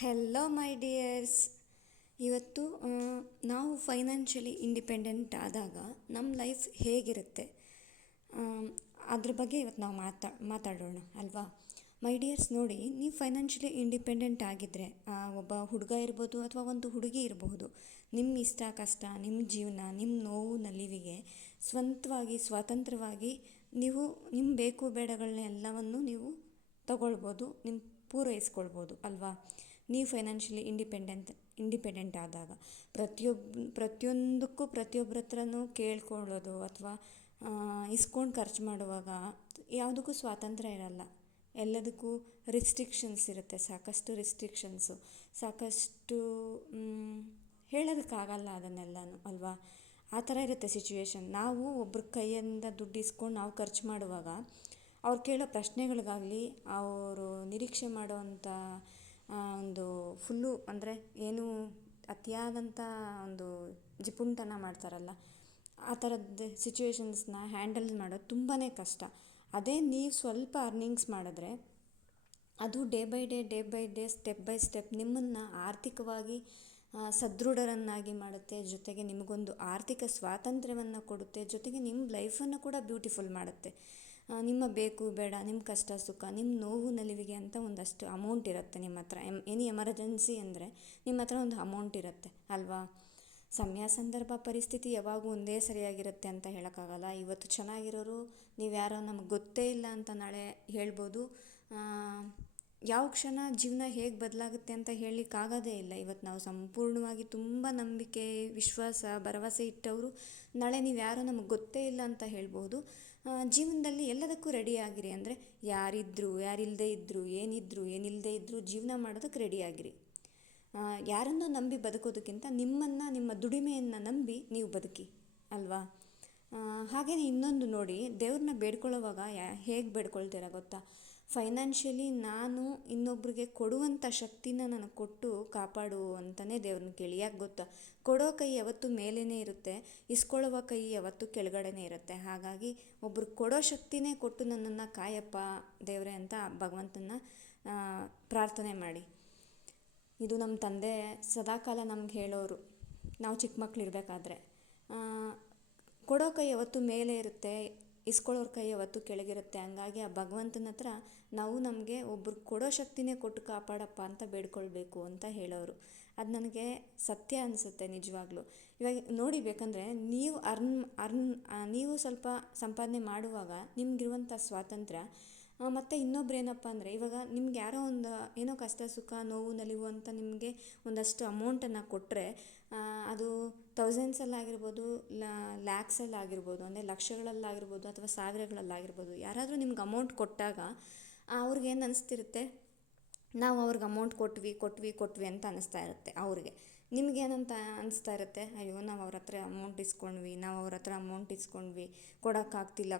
Hello ಮೈ dears. ಇವತ್ತು ನಾವು financially independent ಆದಾಗ ನಮ್ಮ ಲೈಫ್ ಹೇಗಿರುತ್ತೆ, ಅದ್ರ ಬಗ್ಗೆ ಇವತ್ತು ನಾವು ಮಾತಾಡೋಣ ಅಲ್ವಾ. ಮೈ ಡಿಯರ್ಸ್, ನೋಡಿ, ನೀವು ಫೈನಾನ್ಷಿಯಲಿ ಇಂಡಿಪೆಂಡೆಂಟ್ ಆಗಿದ್ದರೆ, ಒಬ್ಬ ಹುಡುಗ ಇರ್ಬೋದು ಅಥವಾ ಒಂದು ಹುಡುಗಿ ಇರಬಹುದು, ನಿಮ್ಮ ಇಷ್ಟ ಕಷ್ಟ, ನಿಮ್ಮ ಜೀವನ, ನಿಮ್ಮ ನೋವು ನಲಿವಿಗೆ ಸ್ವಂತವಾಗಿ ಸ್ವತಂತ್ರವಾಗಿ ನೀವು ನಿಮ್ಮ ಬೇಕು ಬೇಡಗಳನ್ನ ಎಲ್ಲವನ್ನು ನೀವು ತಗೊಳ್ಬೋದು, ನಿಮ್ಮ ಪೂರೈಸ್ಕೊಳ್ಬೋದು ಅಲ್ವಾ. ನೀವು ಫೈನಾನ್ಷಿಯಲಿ ಇಂಡಿಪೆಂಡೆಂಟ್ ಆದಾಗ ಪ್ರತಿಯೊಂದಕ್ಕೂ ಪ್ರತಿಯೊಬ್ಬರ ಹತ್ರನೂ ಕೇಳ್ಕೊಳ್ಳೋದು ಅಥವಾ ಇಸ್ಕೊಂಡು ಖರ್ಚು ಮಾಡುವಾಗ ಯಾವುದಕ್ಕೂ ಸ್ವಾತಂತ್ರ್ಯ ಇರಲ್ಲ. ಎಲ್ಲದಕ್ಕೂ ರಿಸ್ಟ್ರಿಕ್ಷನ್ಸ್ ಇರುತ್ತೆ, ಸಾಕಷ್ಟು ರಿಸ್ಟ್ರಿಕ್ಷನ್ಸು, ಸಾಕಷ್ಟು ಹೇಳೋದಕ್ಕಾಗಲ್ಲ ಅದನ್ನೆಲ್ಲನೂ ಅಲ್ವಾ. ಆ ಥರ ಇರುತ್ತೆ ಸಿಚುವೇಶನ್. ನಾವು ಒಬ್ರ ಕೈಯಿಂದ ದುಡ್ಡು ಇಸ್ಕೊಂಡು ನಾವು ಖರ್ಚು ಮಾಡುವಾಗ ಅವ್ರು ಕೇಳೋ ಪ್ರಶ್ನೆಗಳಿಗಾಗಲಿ, ಅವರು ನಿರೀಕ್ಷೆ ಮಾಡೋವಂಥ ಒಂದು ಫುಲ್ಲು ಅಂದರೆ ಏನು ಅತಿಯಾದಂಥ ಒಂದು ಜಿಪುಣತನ ಮಾಡ್ತಾರಲ್ಲ, ಆ ಥರದ್ದು ಸಿಚುವೇಶನ್ಸ್ನ ಹ್ಯಾಂಡಲ್ ಮಾಡೋದು ತುಂಬಾ ಕಷ್ಟ. ಅದೇ ನೀವು ಸ್ವಲ್ಪ ಅರ್ನಿಂಗ್ಸ್ ಮಾಡಿದ್ರೆ ಅದು day by day step by step ನಿಮ್ಮನ್ನು ಆರ್ಥಿಕವಾಗಿ ಸದೃಢರನ್ನಾಗಿ ಮಾಡುತ್ತೆ, ಜೊತೆಗೆ ನಿಮಗೊಂದು ಆರ್ಥಿಕ ಸ್ವಾತಂತ್ರ್ಯವನ್ನು ಕೊಡುತ್ತೆ, ಜೊತೆಗೆ ನಿಮ್ಮ ಲೈಫನ್ನು ಕೂಡ ಬ್ಯೂಟಿಫುಲ್ ಮಾಡುತ್ತೆ. ನಿಮ್ಮ ಬೇಕು ಬೇಡ, ನಿಮ್ಮ ಕಷ್ಟ ಸುಖ, ನಿಮ್ಮ ನೋವು ನಲಿವಿಗೆ ಅಂತ ಒಂದಷ್ಟು ಅಮೌಂಟ್ ಇರುತ್ತೆ ನಿಮ್ಮ ಹತ್ರ. ಎನಿ ಎಮರ್ಜೆನ್ಸಿ ಅಂದರೆ ನಿಮ್ಮ ಹತ್ರ ಒಂದು ಅಮೌಂಟ್ ಇರುತ್ತೆ ಅಲ್ವಾ. ಸಮಯ ಸಂದರ್ಭ ಪರಿಸ್ಥಿತಿ ಯಾವಾಗೂ ಒಂದೇ ಸರಿಯಾಗಿರುತ್ತೆ ಅಂತ ಹೇಳೋಕ್ಕಾಗಲ್ಲ. ಇವತ್ತು ಚೆನ್ನಾಗಿರೋರು ನೀವು ಯಾರೋ ನಮಗೆ ಗೊತ್ತೇ ಇಲ್ಲ ಅಂತ ನಾಳೆ ಹೇಳ್ಬೋದು. ಯಾವ ಕ್ಷಣ ಜೀವನ ಹೇಗೆ ಬದಲಾಗುತ್ತೆ ಅಂತ ಹೇಳಲಿಕ್ಕಾಗೋದೇ ಇಲ್ಲ. ಇವತ್ತು ನಾವು ಸಂಪೂರ್ಣವಾಗಿ ತುಂಬ ನಂಬಿಕೆ, ವಿಶ್ವಾಸ, ಭರವಸೆ ಇಟ್ಟವರು ನಾಳೆ ನೀವು ಯಾರೋ ನಮಗೆ ಗೊತ್ತೇ ಇಲ್ಲ ಅಂತ ಹೇಳ್ಬೋದು. ಜೀವನದಲ್ಲಿ ಎಲ್ಲದಕ್ಕೂ ರೆಡಿಯಾಗಿರಿ. ಅಂದರೆ ಯಾರಿದ್ದರೂ ಯಾರಿಲ್ಲದೆ ಇದ್ದರೂ, ಏನಿದ್ದರೂ ಏನಿಲ್ಲದೆ ಇದ್ದರೂ ಜೀವನ ಮಾಡೋದಕ್ಕೆ ರೆಡಿಯಾಗಿರಿ. ಯಾರನ್ನೋ ನಂಬಿ ಬದುಕೋದಕ್ಕಿಂತ ನಿಮ್ಮನ್ನು, ನಿಮ್ಮ ದುಡಿಮೆಯನ್ನು ನಂಬಿ ನೀವು ಬದುಕಿ ಅಲ್ವಾ. ಹಾಗೆಯೇ ಇನ್ನೊಂದು ನೋಡಿ, ದೇವ್ರನ್ನ ಬೇಡ್ಕೊಳ್ಳೋವಾಗ ಹೇಗೆ ಬೇಡ್ಕೊಳ್ತೀರ ಗೊತ್ತಾ. ಫೈನಾನ್ಷಿಯಲಿ ನಾನು ಇನ್ನೊಬ್ರಿಗೆ ಕೊಡುವಂಥ ಶಕ್ತಿನ ನನಗೆ ಕೊಟ್ಟು ಕಾಪಾಡು ಅಂತಲೇ ದೇವ್ರನ್ನ ಕೇಳಿ. ಯಾಕೆ ಗೊತ್ತಾ, ಕೊಡೋ ಕೈ ಯಾವತ್ತೂ ಮೇಲೇ ಇರುತ್ತೆ, ಇಸ್ಕೊಳ್ಳುವ ಕೈ ಯಾವತ್ತೂ ಕೆಳಗಡೆನೇ ಇರುತ್ತೆ. ಹಾಗಾಗಿ ಒಬ್ರು ಕೊಡೋ ಶಕ್ತಿನೇ ಕೊಟ್ಟು ನನ್ನನ್ನು ಕಾಯಪ್ಪ ದೇವರೇ ಅಂತ ಭಗವಂತನ ಪ್ರಾರ್ಥನೆ ಮಾಡಿ. ಇದು ನಮ್ಮ ತಂದೆ ಸದಾಕಾಲ ನಮ್ಗೆ ಹೇಳೋರು, ನಾವು ಚಿಕ್ಕ ಮಕ್ಕಳಿರ್ಬೇಕಾದ್ರೆ. ಕೊಡೋ ಕೈ ಯಾವತ್ತೂ ಮೇಲೆ ಇರುತ್ತೆ, ಇಸ್ಕೊಳ್ಳೋರ ಕೈ ಯಾವತ್ತೂ ಕೆಳಗಿರುತ್ತೆ. ಹಂಗಾಗಿ ಆ ಭಗವಂತನ ಹತ್ರ ನಾವು ನಮಗೆ ಒಬ್ರು ಕೊಡೋ ಶಕ್ತಿನೇ ಕೊಟ್ಟು ಕಾಪಾಡಪ್ಪ ಅಂತ ಬೇಡ್ಕೊಳ್ಬೇಕು ಅಂತ ಹೇಳೋರು. ಅದು ನನಗೆ ಸತ್ಯ ಅನಿಸುತ್ತೆ ನಿಜವಾಗ್ಲೂ. ಇವಾಗ ನೋಡಿ, ಬೇಕಂದರೆ ನೀವು ಸ್ವಲ್ಪ ಸಂಪಾದನೆ ಮಾಡುವಾಗ ನಿಮಗಿರುವಂಥ ಸ್ವಾತಂತ್ರ್ಯ, ಮತ್ತು ಇನ್ನೊಬ್ರು ಏನಪ್ಪ ಅಂದರೆ, ಇವಾಗ ನಿಮ್ಗೆ ಯಾರೋ ಒಂದು ಏನೋ ಕಷ್ಟ ಸುಖ ನೋವು ನಲಿವು ಅಂತ ನಿಮಗೆ ಒಂದಷ್ಟು ಅಮೌಂಟನ್ನು ಕೊಟ್ಟರೆ, ಅದು ಥೌಸಂಡ್ಸಲ್ಲಾಗಿರ್ಬೋದು, ಲ್ಯಾಕ್ಸಲ್ಲಾಗಿರ್ಬೋದು, ಅಂದರೆ ಲಕ್ಷಗಳಲ್ಲಾಗಿರ್ಬೋದು ಅಥವಾ ಸಾವಿರಗಳಲ್ಲಾಗಿರ್ಬೋದು. ಯಾರಾದರೂ ನಿಮ್ಗೆ ಅಮೌಂಟ್ ಕೊಟ್ಟಾಗ ಅವ್ರಿಗೇನು ಅನಿಸ್ತಿರುತ್ತೆ, ನಾವು ಅವ್ರಿಗೆ ಅಮೌಂಟ್ ಕೊಟ್ವಿ ಅಂತ ಅನ್ನಿಸ್ತಾ ಇರುತ್ತೆ ಅವ್ರಿಗೆ. ನಿಮಗೇನಂತ ಅನಿಸ್ತಾ ಇರುತ್ತೆ, ಅಯ್ಯೋ ನಾವು ಅವ್ರ ಹತ್ರ ಅಮೌಂಟ್ ಇಸ್ಕೊಂಡ್ವಿ, ಕೊಡೋಕ್ಕಾಗ್ತಿಲ್ಲ,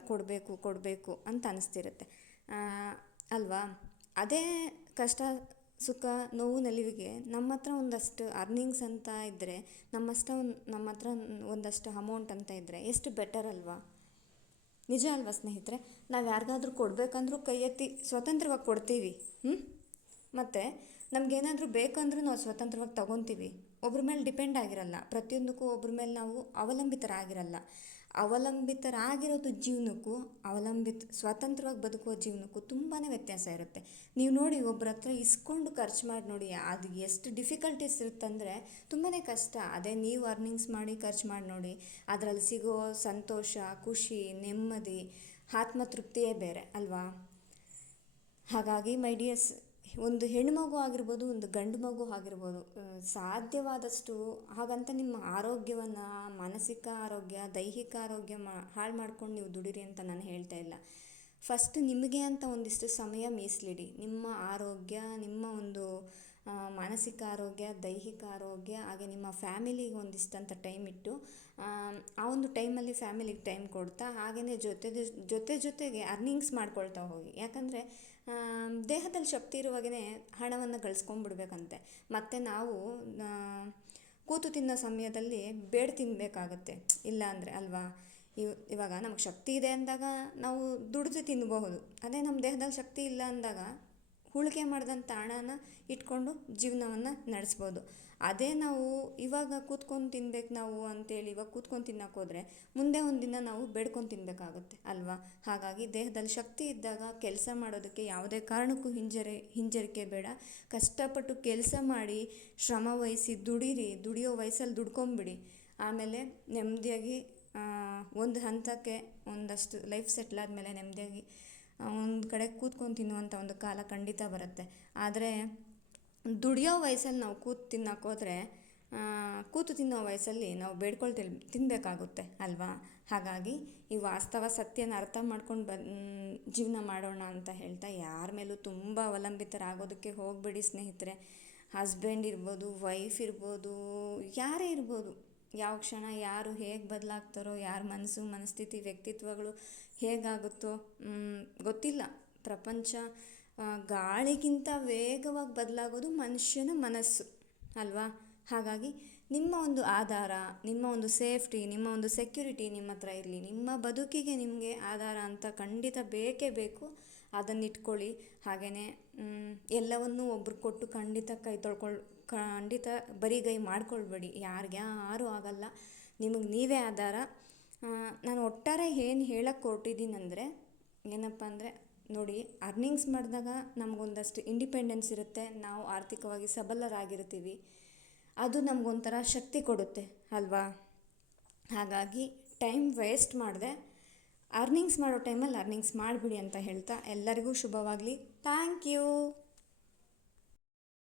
ಕೊಡಬೇಕು ಅಂತ ಅನ್ನಿಸ್ತಿರುತ್ತೆ ಅಲ್ವಾ. ಅದೇ ಕಷ್ಟ ಸುಖ ನೋವು ನಲಿವಿಗೆ ನಮ್ಮ ಹತ್ರ ಒಂದಷ್ಟು ಅರ್ನಿಂಗ್ಸ್ ಅಂತ ಇದ್ದರೆ, ನಮ್ಮ ಹತ್ರ ಒಂದಷ್ಟು ಅಮೌಂಟ್ ಅಂತ ಇದ್ದರೆ ಎಷ್ಟು ಬೆಟರ್ ಅಲ್ವಾ. ನಿಜ ಅಲ್ವಾ ಸ್ನೇಹಿತರೆ. ನಾವು ಯಾರಿಗಾದ್ರೂ ಕೊಡಬೇಕಂದ್ರೂ ಕೈ ಎತ್ತಿ ಸ್ವತಂತ್ರವಾಗಿ ಕೊಡ್ತೀವಿ. ಮತ್ತು ನಮಗೇನಾದರೂ ಬೇಕಂದ್ರೂ ನಾವು ಸ್ವತಂತ್ರವಾಗಿ ತೊಗೊತೀವಿ. ಒಬ್ರ ಮೇಲೆ ಡಿಪೆಂಡ್ ಆಗಿರಲ್ಲ, ಪ್ರತಿಯೊಂದಕ್ಕೂ ಒಬ್ರ ಮೇಲೆ ನಾವು ಅವಲಂಬಿತರಾಗಿರೋದು ಜೀವನಕ್ಕೂ ಸ್ವತಂತ್ರವಾಗಿ ಬದುಕುವ ಜೀವನಕ್ಕೂ ತುಂಬಾ ವ್ಯತ್ಯಾಸ ಇರುತ್ತೆ. ನೀವು ನೋಡಿ, ಒಬ್ಬರ ಹತ್ರ ಇಸ್ಕೊಂಡು ಖರ್ಚು ಮಾಡಿ ನೋಡಿ, ಅದು ಎಷ್ಟು ಡಿಫಿಕಲ್ಟೀಸ್ ಇರುತ್ತಂದರೆ ತುಂಬಾ ಕಷ್ಟ. ಅದೇ ನೀವು ಅರ್ನಿಂಗ್ಸ್ ಮಾಡಿ ಖರ್ಚು ಮಾಡಿ ನೋಡಿ, ಅದರಲ್ಲಿ ಸಿಗೋ ಸಂತೋಷ, ಖುಷಿ, ನೆಮ್ಮದಿ, ಆತ್ಮತೃಪ್ತಿಯೇ ಬೇರೆ ಅಲ್ವಾ. ಹಾಗಾಗಿ ಮೈ ಡಿಯರ್ಸ್, ಒಂದು ಹೆಣ್ಣುಮಗು ಆಗಿರ್ಬೋದು, ಒಂದು ಗಂಡು ಮಗು ಆಗಿರ್ಬೋದು, ಸಾಧ್ಯವಾದಷ್ಟು ಹಾಗಂತ ನಿಮ್ಮ ಆರೋಗ್ಯವನ್ನು, ಮಾನಸಿಕ ಆರೋಗ್ಯ, ದೈಹಿಕ ಆರೋಗ್ಯ ಹಾಳು ಮಾಡ್ಕೊಂಡು ನೀವು ದುಡಿರಿ ಅಂತ ನಾನು ಹೇಳ್ತಾ ಇಲ್ಲ. ಫಸ್ಟ್ ನಿಮಗೆ ಅಂತ ಒಂದಿಷ್ಟು ಸಮಯ ಮೀಸಲಿಡಿ. ನಿಮ್ಮ ಆರೋಗ್ಯ, ನಿಮ್ಮ ಒಂದು ಮಾನಸಿಕ ಆರೋಗ್ಯ, ದೈಹಿಕ ಆರೋಗ್ಯ, ಹಾಗೆ ನಿಮ್ಮ ಫ್ಯಾಮಿಲಿಗೆ ಒಂದಿಷ್ಟಂತ ಟೈಮ್ ಇಟ್ಟು, ಆ ಒಂದು ಟೈಮಲ್ಲಿ ಫ್ಯಾಮಿಲಿಗೆ ಟೈಮ್ ಕೊಡ್ತಾ, ಹಾಗೆಯೇ ಜೊತೆಗೆ ಅರ್ನಿಂಗ್ಸ್ ಮಾಡ್ಕೊಳ್ತಾ ಹೋಗಿ. ಯಾಕಂದರೆ ದೇಹದಲ್ಲಿ ಶಕ್ತಿ ಇರುವಾಗಲೇ ಹಣವನ್ನು ಗಳಿಸ್ಕೊಂಡ್ಬಿಡ್ಬೇಕಂತೆ. ಮತ್ತು ನಾವು ಕೂತು ತಿನ್ನೋ ಸಮಯದಲ್ಲಿ ಬೇಡ ತಿನ್ನಬೇಕಾಗತ್ತೆ, ಇಲ್ಲ ಅಂದರೆ ಅಲ್ವಾ. ಇವಾಗ ನಮಗೆ ಶಕ್ತಿ ಇದೆ ಅಂದಾಗ ನಾವು ದುಡಿದು ತಿನ್ನಬಹುದು. ಅದೇ ನಮ್ಮ ದೇಹದಲ್ಲಿ ಶಕ್ತಿ ಇಲ್ಲ ಅಂದಾಗ ಉಳಿಕೆ ಮಾಡಿದಂಥ ಹಣನ ಇಟ್ಕೊಂಡು ಜೀವನವನ್ನು ನಡೆಸ್ಬೋದು. ಅದೇ ನಾವು ಇವಾಗ ಕೂತ್ಕೊಂಡು ತಿನ್ಬೇಕು ನಾವು ಅಂತೇಳಿ ಇವಾಗ ಕೂತ್ಕೊಂಡು ತಿನ್ನೋಕೆ ಹೋದರೆ ಮುಂದೆ ಒಂದಿನ ನಾವು ಬೇಡ್ಕೊಂಡು ತಿನ್ನಬೇಕಾಗುತ್ತೆ ಅಲ್ವಾ. ಹಾಗಾಗಿ ದೇಹದಲ್ಲಿ ಶಕ್ತಿ ಇದ್ದಾಗ ಕೆಲಸ ಮಾಡೋದಕ್ಕೆ ಯಾವುದೇ ಕಾರಣಕ್ಕೂ ಹಿಂಜರಿಕೆ ಬೇಡ. ಕಷ್ಟಪಟ್ಟು ಕೆಲಸ ಮಾಡಿ ಶ್ರಮ ವಹಿಸಿ ದುಡೀರಿ, ದುಡಿಯೋ ವಯಸ್ಸಲ್ಲಿ ದುಡ್ಕೊಂಬಿಡಿ. ಆಮೇಲೆ ನೆಮ್ಮದಿಯಾಗಿ ಒಂದು ಹಂತಕ್ಕೆ ಒಂದಷ್ಟು ಲೈಫ್ ಸೆಟ್ಲ್ ಆದಮೇಲೆ ನೆಮ್ಮದಿಯಾಗಿ ಒಂದು ಕಡೆ ಕೂತ್ಕೊಂಡು ತಿನ್ನುವಂಥ ಒಂದು ಕಾಲ ಖಂಡಿತ ಬರುತ್ತೆ. ಆದರೆ ದುಡಿಯೋ ವಯಸ್ಸಲ್ಲಿ ನಾವು ಕೂತು ತಿನ್ನೋ ವಯಸ್ಸಲ್ಲಿ ನಾವು ಬೇಡ್ಕೊಂಡು ತಿನ್ನಬೇಕಾಗುತ್ತೆ ಅಲ್ವಾ. ಹಾಗಾಗಿ ಈ ವಾಸ್ತವ ಸತ್ಯನ ಅರ್ಥ ಮಾಡ್ಕೊಂಡು ಜೀವನ ಮಾಡೋಣ ಅಂತ ಹೇಳ್ತಾ, ಯಾರ ಮೇಲೂ ತುಂಬ ಅವಲಂಬಿತರಾಗೋದಕ್ಕೆ ಹೋಗಬೇಡಿ ಸ್ನೇಹಿತರೆ. ಹಸ್ಬೆಂಡ್ ಇರ್ಬೋದು, ವೈಫ್ ಇರ್ಬೋದು, ಯಾರೇ ಇರ್ಬೋದು, ಯಾವ ಕ್ಷಣ ಯಾರು ಹೇಗೆ ಬದಲಾಗ್ತಾರೋ, ಯಾರ ಮನಸ್ಥಿತಿ ವ್ಯಕ್ತಿತ್ವಗಳು ಹೇಗಾಗುತ್ತೋ ಗೊತ್ತಿಲ್ಲ. ಪ್ರಪಂಚ ಗಾಳಿಗಿಂತ ವೇಗವಾಗಿ ಬದಲಾಗೋದು ಮನುಷ್ಯನ ಮನಸ್ಸು ಅಲ್ವಾ. ಹಾಗಾಗಿ ನಿಮ್ಮ ಒಂದು ಆಧಾರ, ನಿಮ್ಮ ಒಂದು ಸೇಫ್ಟಿ, ನಿಮ್ಮ ಒಂದು ಸೆಕ್ಯುರಿಟಿ ನಿಮ್ಮ ಹತ್ರ ಇರಲಿ. ನಿಮ್ಮ ಬದುಕಿಗೆ ನಿಮಗೆ ಆಧಾರ ಅಂತ ಖಂಡಿತ ಬೇಕೇ ಬೇಕು. ಅದನ್ನು ಇಟ್ಕೊಳ್ಳಿ. ಹಾಗೆಯೇ ಎಲ್ಲವನ್ನೂ ಒಬ್ರು ಕೊಟ್ಟು ಖಂಡಿತ ಬರಿಗೈ ಮಾಡ್ಕೊಳ್ಬೇಡಿ. ಯಾರು ಆಗಲ್ಲ, ನಿಮಗೆ ನೀವೇ ಆಧಾರ. ನಾನು ಒಟ್ಟಾರೆ ಏನು ಹೇಳಕ್ಕೆ ಹೊರಟಿದ್ದೀನಂದರೆ ಏನಪ್ಪ ಅಂದರೆ, ನೋಡಿ, ಅರ್ನಿಂಗ್ಸ್ ಮಾಡಿದಾಗ ನಮಗೊಂದಷ್ಟು ಇಂಡಿಪೆಂಡೆನ್ಸ್ ಇರುತ್ತೆ, ನಾವು ಆರ್ಥಿಕವಾಗಿ ಸಬಲರಾಗಿರ್ತೀವಿ. ಅದು ನಮಗೊಂಥರ ಶಕ್ತಿ ಕೊಡುತ್ತೆ ಅಲ್ವಾ. ಹಾಗಾಗಿ ಟೈಮ್ ವೇಸ್ಟ್ ಮಾಡದೆ ಅರ್ನಿಂಗ್ಸ್ ಮಾಡೋ ಟೈಮಲ್ಲಿ ಅರ್ನಿಂಗ್ಸ್ ಮಾಡಿಬಿಡಿ ಅಂತ ಹೇಳ್ತಾ ಎಲ್ಲರಿಗೂ ಶುಭವಾಗಲಿ. Thank you.